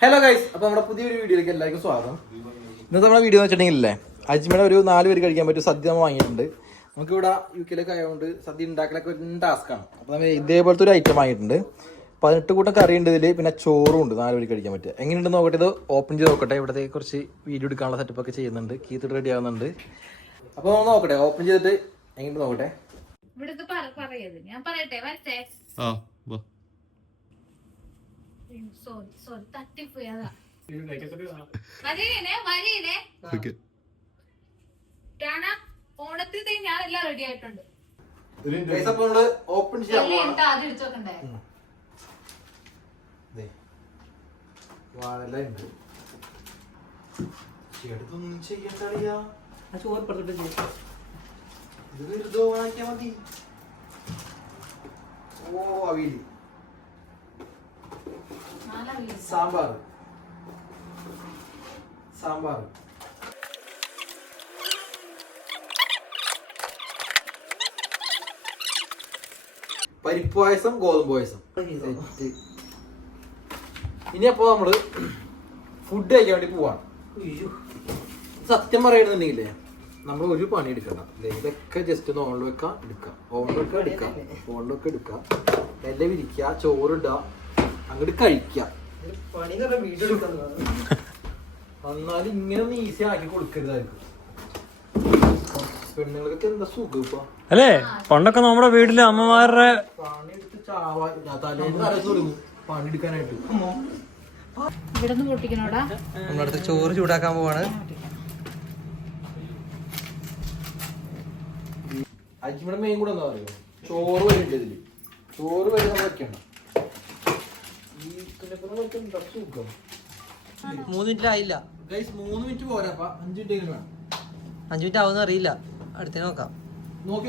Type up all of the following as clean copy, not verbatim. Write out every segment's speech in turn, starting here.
Hello guys, അപ്പോൾ നമ്മുടെ പുതിയൊരു വീഡിയോയിലേക്ക് എല്ലാവർക്കും സ്വാഗതം. ഇന്നത്തെ നമ്മുടെ വീഡിയോ എന്ന് വെച്ചിട്ടുണ്ടെങ്കിലേ അജ്മയുടെ ഒരു 4 പേര് കഴിക്കാൻ പറ്റിയ സദ്യ നമ്മൾ വാങ്ങിയിട്ടുണ്ട്. നമുക്കിവിടെ UK ആയതുകൊണ്ട് സദ്യ ഉണ്ടാക്കലൊക്കെ ഒരു ടാസ്ക്കാണ്. അപ്പോൾ നമ്മൾ ഇതേപോലത്തെ ഒരു ഐറ്റം വാങ്ങിയിട്ടുണ്ട്. 18 കൂട്ടം കറി ഉണ്ട് ഇതിൽ, പിന്നെ ചോറും ഉണ്ട് 4 പേര് കഴിക്കാൻ പറ്റുക. എങ്ങനെയുണ്ടെന്ന് നോക്കട്ടെ, ഇത് ഓപ്പൺ ചെയ്ത് നോക്കട്ടെ. ഇവിടത്തെ കുറച്ച് വീഡിയോ എടുക്കാനുള്ള സെറ്റപ്പൊക്കെ ചെയ്യുന്നുണ്ട്, കീത്ത് റെഡി ആവുന്നുണ്ട്. അപ്പോൾ നമ്മൾ നോക്കട്ടെ, ഓപ്പൺ ചെയ്തിട്ട് എങ്ങനെയുണ്ട് നോക്കട്ടെ. ഞാൻ പറയട്ടെ തട്ടിപ്പോയി അതാ ഓണത്തിന് ഞാൻ എല്ലാം റെഡി ആയിട്ടുണ്ട്. ഓപ്പൺ ചെയ്യാം. സാമ്പാർ പരിപ്പ് പായസം, ഗോതമ്പ് പായസം. ഇനി അപ്പോ നമ്മള് ഫുഡ് കഴിക്കാൻ വേണ്ടി പോവാണ്. സത്യം പറയണമെന്നുണ്ടെങ്കിലേ നമ്മൾ ഒരു പണി എടുക്കണ്ട. ഇതൊക്കെ ജസ്റ്റ് ഒന്ന് ഓണിൽ വെക്കാം, എടുക്കാം, എല്ലാം വിരിക്കുക, ചോറിടുക, അങ്ങോട്ട് കഴിക്കാം. എന്നാലും ഇങ്ങനെ ഒന്ന് ഈസി ആക്കി കൊടുക്കരുതായിരിക്കും. പെണ്ണുങ്ങൾക്കൊക്കെ എന്താ സുഖം ഇപ്പൊ അല്ലേ? പണ്ടൊക്കെ നമ്മുടെ വീട്ടില് അമ്മമാരുടെ പണിയെടുത്ത് ചാവാ തലേന്ന് തലേന്ന് തുടങ്ങും പണിയെടുക്കാനായിട്ട്. നമ്മളടുത്ത് ചോറ് ചൂടാക്കാൻ പോവാണ്. അജ്മിയുടെ മെയിൻ കൂടെ എന്താ പറയുക, ചോറ് വരെ ഉണ്ട് ഇതില്. ചോറ് വരെ നമ്മൾ വെക്കണ്ട. ഈ എന്താ സുഖം. 3 മിനിറ്റ് ആയില്ല. 3 മിനിറ്റ് പോരാ, 5 മിനിറ്റ് വേണം. 5 മിനിറ്റ് ആവുന്ന അറിയില്ല, അടുത്തേ നോക്കാം. നോക്കി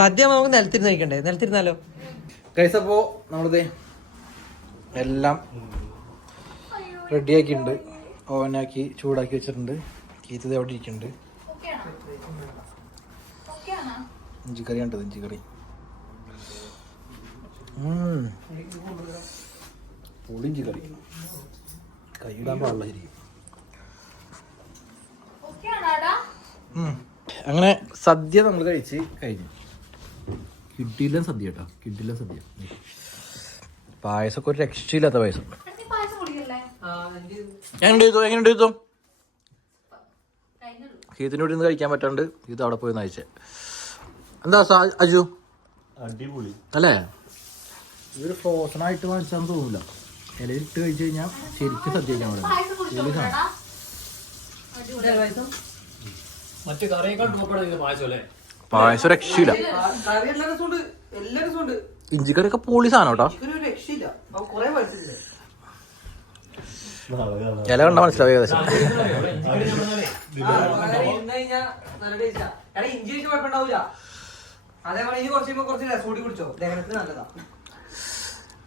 സദ്യ നമുക്ക് നിലത്തിരുന്ന് കഴിക്കണ്ടേ? നിലത്തിരുന്നാലോ ഗൈസ്? അപ്പോ നമ്മളിത് എല്ലാം റെഡിയാക്കിയിട്ടുണ്ട്, ഓവനാക്കി ചൂടാക്കി വെച്ചിട്ടുണ്ട്. കീത്തത് അവിടെ ഇരിക്കുന്നുണ്ട്. ഇഞ്ചിക്കറി കണ്ടത്, ഇഞ്ചിക്കറി പൊളിഞ്ചിക്കറി കൈയിടാൻ പാടില്ല ശരി. അങ്ങനെ സദ്യ നമ്മൾ കഴിച്ച് കഴിഞ്ഞു. കിട്ടിയില്ല സദ്യ കേട്ടോ, കിട്ടിയില്ല സദ്യ. പായസമൊക്കെ ഒരു രക്ഷയില്ലാത്ത പായസം. എങ്ങനെയുണ്ട് ഇതോ? ഹീത്തിനോട് ഇന്ന് കഴിക്കാൻ പറ്റാണ്ട് ഇത് അവിടെ പോയി നയിച്ചേ. എന്താ അജു, അടിപൊളി അല്ലേ? ഇതൊരു ഫ്രോസൺ ആയിട്ട് വാങ്ങിച്ചാന്ന് തോന്നില്ല. ഇലയിൽ ഇട്ട് കഴിച്ചു കഴിഞ്ഞാൽ ശരിക്കും സദ്യ കഴിക്കാൻ പറ്റും. പായസം രക്ഷയില്ല. ഇഞ്ചിക്കറിയൊക്കെ പൊളി സാധനം കേട്ടോ. ഇല കണ്ടാ മനസ്സിലാവും ഏകദേശം.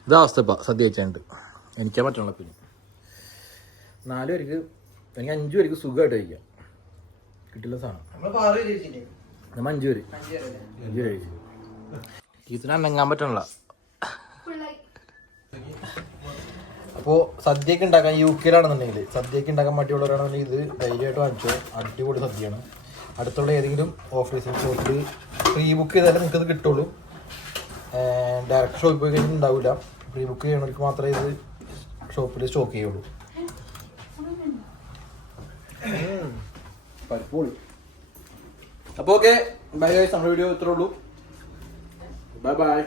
ഇതാ അവസ്ഥ ഇപ്പം സദ്യ കഴിച്ചാണ്ട്. എനിക്കാ പറ്റണല്ലോ. പിന്നെ 4 പേർക്ക്, എനിക്ക് 5 പേർക്ക് സുഖമായിട്ട് കഴിക്കാം. കിട്ടില്ല സാധനം. നമ്മ 5 പേര് കഴിച്ചു. ഇതിന് അനങ്ങാൻ പറ്റണല്ല. അപ്പോൾ സദ്യക്ക് ഉണ്ടാക്കാൻ UK സദ്യക്ക് ഉണ്ടാക്കാൻ മടിയുള്ളവരാണെന്നുണ്ടെങ്കിൽ ഇത് ധൈര്യമായിട്ട് വാങ്ങിച്ചോ. അടിപൊളി സദ്യയാണ്. അടുത്തുള്ള ഏതെങ്കിലും ഓഫീസിൽ ഷോപ്പിൽ പ്രീ ബുക്ക് ചെയ്താലേ നിങ്ങൾക്കത് കിട്ടുള്ളൂ. ഡയറക്റ്റ് ഷോപ്പിൽ പോയി കഴിഞ്ഞാൽ ഉണ്ടാവില്ല. പ്രീ ബുക്ക് ചെയ്യണവർക്ക് മാത്രമേ ഇത് ഷോപ്പിൽ സ്റ്റോക്ക് ചെയ്യുള്ളൂ. പരിപ്പോളി. അപ്പോൾ ഓക്കെ, ബൈ ഗൈസ്. നമ്മുടെ വീഡിയോ ഇത്രേ ഉള്ളൂ. Bye bye.